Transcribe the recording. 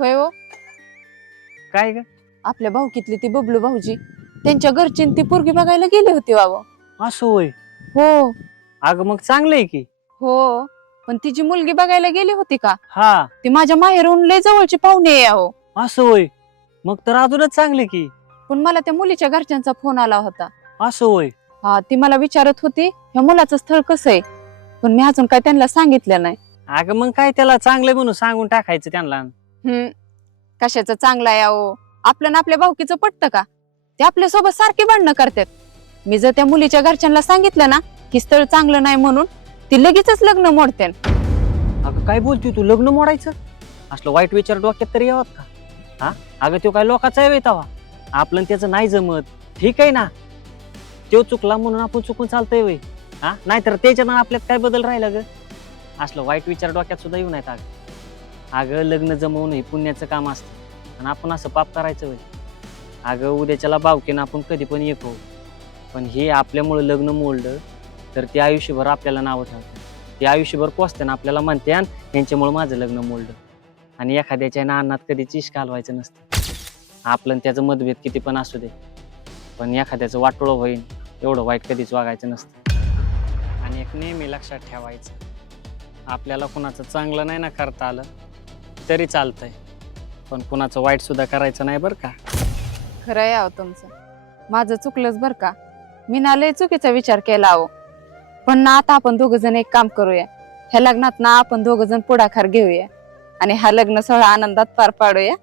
होय हो. काय ग? आपल्या भाऊकीतली ती बबलू भाऊजी त्यांच्या घरची ती पोरगी बघायला गेली होती बाबा. असं होय? हो अगं मग चांगलंय की. हो, पण तिची मुलगी बघायला गेली होती का? हा. ती माझ्या माहेरून लय जवळची पाहुणे आहे अहो. असं होय? मग तर अजूनच चांगले की. पण मला त्या मुलीच्या घरच्यांचा फोन आला होता. असं होय? हा, ती मला विचारत होती ह्या मुलाचं स्थळ कसं आहे, पण मी अजून काय त्यांना सांगितलं नाही. अगं मग काय त्याला चांगलं म्हणून सांगून टाकायचं त्यांना. कशाचं चांगलं आहे अहो, आपलं ना आपल्या भाऊकीचं पटतं का? ते आपल्यासोबत सारखी भांडणं करतात. मी जर त्या मुलीच्या घरच्यांना सांगितलं ना की स्थळ चांगलं नाही म्हणून, ती लगेचच लग्न मोडते. अगं काय बोलतोय तू? लग्न मोडायचं? असलं वाईट विचार डोक्यात तरी यावत का? हा, अगं तो काय लोकाचा आहे तवा? आपलं त्याचं नाही जमत, ठीक आहे ना. तो चुकला म्हणून आपण चुकून चालतंय वय? हा, नाहीतर त्याच्यानं आपल्यात काय बदल राहिला ग? असलं वाईट विचार डोक्यात सुद्धा येऊ नयेत. अगं लग्न जमवणं हे पुण्याचं काम असतं आणि आपण असं पाप करायचं वय? अगं उद्याच्याला बावकीनं आपण कधी पण एक हो, पण हे आपल्यामुळे लग्न मोडलं तर ते आयुष्यभर आपल्याला नावं ठेवतात. ते आयुष्यभर पोचताना आपल्याला म्हणते यांच्यामुळे माझं लग्न मोडलं. आणि एखाद्याच्या नानात कधी चिश घालवायचं नसतं. आपलं त्याचं मतभेद किती पण असू दे, पण एखाद्याचं वाटोळं होईल एवढं वाईट कधीच वागायचं नसतं. आणि एक नेहमी लक्षात ठेवायचं, आपल्याला कुणाचं चांगलं नाही ना करता आलं तरी चालतंय, पण कुणाचं वाईट सुद्धा करायचं नाही बरं का. खरं आहे अहो तुमचं, माझं चुकलंच बरं का. मी ना लय चुकीचा विचार केला अहो. पण ना आता आपण दोघ जण एक काम करूया, ह्या लग्नात ना आपण दोघ जण पुढाकार घेऊया आणि हा लग्न सोहळा आनंदात पार पाडूया.